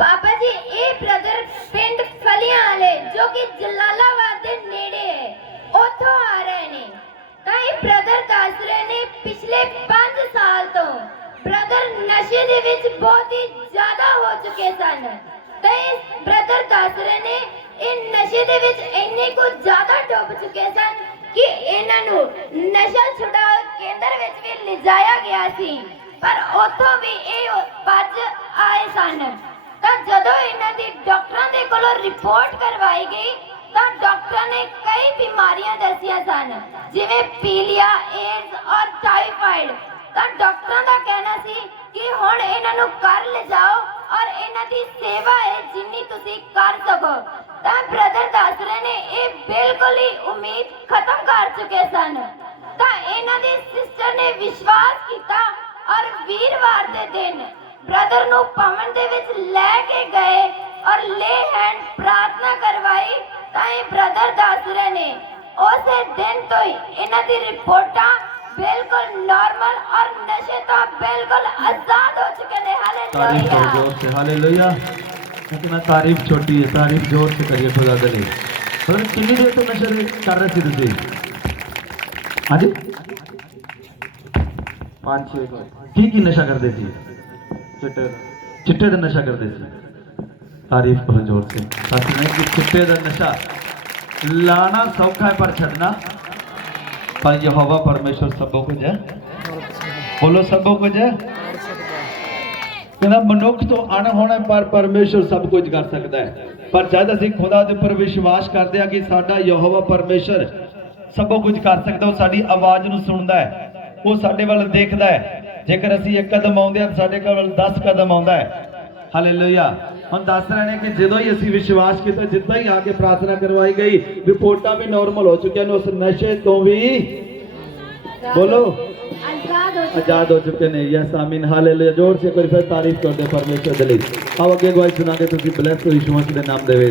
ਪਾਪਾ ਜੀ, ਇਹ ਬ੍ਰਦਰ ਪਿੰਡ ਫਲੀਆਂ ਵਾਲੇ, ਜੋ ਕਿ ਜਲਾਲਾਬਾਦ ਦੇ ਨੇੜੇ ਹੈ, ਉੱਥੋਂ ਆ ਰਹੇ ਨੇ। ਤਾਂ ਬ੍ਰਦਰ ਦੱਸ ਰਹੇ ਨੇ, ਪਿਛਲੇ 5 ਸਾਲ ਤੋਂ ਬ੍ਰਦਰ ਨਸ਼ੇ ਦੇ ਵਿੱਚ ਬਹੁਤ ਹੀ ਜ਼ਿਆਦਾ ਹੋ ਚੁੱਕੇ ਸਨ। ਤਾਂ ਬ੍ਰਦਰ ਦੱਸ ਰਹੇ ਨੇ, ਇਹ ਨਸ਼ੇ ਦੇ ਵਿੱਚ ਇੰਨੇ ਕੁ ਜ਼ਿਆਦਾ ਡੁੱਬ ਚੁੱਕੇ ਸਨ ਕਿ ਇਹਨਾਂ ਨੂੰ ਨਸ਼ਾ ਛੁਡਾਓ ਕੇਂਦਰ ਵਿੱਚ ਵੀ ਲਿਜਾਇਆ ਗਿਆ ਸੀ। ਪਰ ਉੱਥੋਂ ਵੀ ਇਹ ਭੱਜ ਆਏ ਸਨ। ਜਦੋਂ ਇਹਨਾਂ ਦੀ ਡਾਕਟਰਾਂ ਦੇ ਕੋਲੋਂ ਰਿਪੋਰਟ ਕਰਵਾਈ ਗਈ, ਤਾਂ ਡਾਕਟਰਾਂ ਨੇ ਕਈ ਬਿਮਾਰੀਆਂ ਦੱਸੀਆਂ ਸਨ, ਜਿਵੇਂ ਪੀਲੀਆ ਏਡਸ ਔਰ ਟਾਈਫਾਈਡ ਤਾਂ ਡਾਕਟਰਾਂ ਦਾ ਕਹਿਣਾ ਸੀ ਕਿ ਹੁਣ ਇਹਨਾਂ ਨੂੰ ਘਰ ਲਿਜਾਓ ਔਰ ਇਹਨਾਂ ਦੀ ਸੇਵਾ ਹੈ ਜਿੰਨੀ ਤੁਸੀਂ ਕਰ ਸਕੋ। ਤਾਂ ਬ੍ਰਦਰ ਦੱਸ ਰਹੇ ਨੇ ਇਹ ਬਿਲਕੁਲ ਹੀ ਉਮੀਦ ਖਤਮ ਕਰ ਚੁੱਕੇ ਸਨ। ਤਾਂ ਇਹਨਾਂ ਦੀ ਸਿਸਟਰ ਨੇ ਵਿਸ਼ਵਾਸ ਕੀਤਾ ਔਰ ਵੀਰਵਾਰ ਦੇ ਦਿਨ ਬ੍ਰਦਰ ਨੂੰ ਭਵਨ ਦੇ ਵਿੱਚ ਲੈ ਕੇ ਗਏ ਔਰ ਲੇ ਹੈਂਡ ਪ੍ਰਾਰਥਨਾ ਕਰਵਾਈ ਤਾਂ ਇਹ ਬ੍ਰਦਰ ਦੱਸ ਰਹੇ ਨੇ ਉਸੇ ਦਿਨ ਤੋਂ ਹੀ ਇਹਨਾਂ ਦੀ ਰਿਪੋਰਟਾਂ ਬਿਲਕੁਲ ਨਾਰਮਲ ਔਰ ਨਸ਼ੇ ਤੋਂ ਬਿਲਕੁਲ ਆਜ਼ਾਦ ਹੋ ਚੁੱਕੇ ਨੇ तारीफ करो ਹਾਲੇਲੂਇਆ जोर से हालेलुया कितना तारीफ छोटी है तारीफ जोर से करिए खुदा के लिए पता नहीं कितनी देर तो नशा कर रहे थे तुझे हाँ जी पाँच छः की की नशा करते थे ਚਿੱਟੇ ਦਾ। ਨਸ਼ਾ ਕਰਦੇ ਸੀ। ਤਾਰੀਫ ਕਰੋ ਜ਼ੋਰ ਸੇ ਸਾਥੀ ਨੇ ਕਿ ਚਿੱਟੇ ਦਾ ਨਸ਼ਾ ਲਾਣਾ ਸੌਖਾ ਪਰ ਛੱਡਣਾ। ਪਰ ਯਹੋਵਾ ਪਰਮੇਸ਼ਰ ਸਭੋ ਕੁਝ ਹੈ। ਬੋਲੋ ਸਭੋ ਕੁਝ ਹੈ। ਕਹਿੰਦਾ, ਮਨੁੱਖ ਤੋਂ ਅਣ ਹੋਣਾ ਪਰ ਪਰਮੇਸ਼ਰ ਸਭ ਕੁਝ ਕਰ ਸਕਦਾ ਹੈ। ਪਰ ਜਦ ਅਸੀਂ ਖੁਦਾ ਦੇ ਉੱਪਰ ਵਿਸ਼ਵਾਸ ਕਰਦੇ ਆ ਕਿ ਸਾਡਾ ਯਹੋਵਾ ਪਰਮੇਸ਼ਰ ਸਭੋ ਕੁਝ ਕਰ ਸਕਦਾ, ਉਹ ਸਾਡੀ ਆਵਾਜ਼ ਨੂੰ ਸੁਣਦਾ ਹੈ। ਉਹ ਸਾਡੇ ਵੱਲ ਦੇਖਦਾ ਹੈ। ਜੇਕਰ ਅਸੀਂ ਇੱਕ ਕਦਮ ਆਉਂਦੇ ਹਾਂ ਸਾਡੇ ਕੋਲ 10 ਕਦਮ ਆਉਂਦਾ ਹੈ ਹਾਲੇਲੂਇਆ ਹੁਣ ਦੱਸ ਰਹੇ ਨੇ ਕਿ ਜਦੋਂ ਹੀ ਅਸੀਂ ਵਿਸ਼ਵਾਸ ਕੀਤਾ ਜਿੱਦਾਂ ਹੀ ਆ ਕੇ ਪ੍ਰਾਰਥਨਾ ਕਰਵਾਈ ਗਈ ਰਿਪੋਰਟਾਂ ਵੀ ਨਾਰਮਲ ਹੋ ਚੁੱਕੀਆਂ ਨੇ ਉਸ ਨਸ਼ੇ ਤੋਂ ਵੀ ਬੋਲੋ ਆਜ਼ਾਦ ਹੋ आजाद हो चुके ने यस आमीन हालेलुया जोर से कोई फिर तारीफ कर दे परमेश्वर दे ਲਈ ਆਓ ਅੱਗੇ ਗਵਾਹੀ ਸੁਣਾਗੇ ਤੁਸੀਂ ਬਲੈਸ ਹੋ ਯਿਸੂ ਮਸੀਹ ਦੇ ਨਾਮ ਦੇ ਵਿੱਚ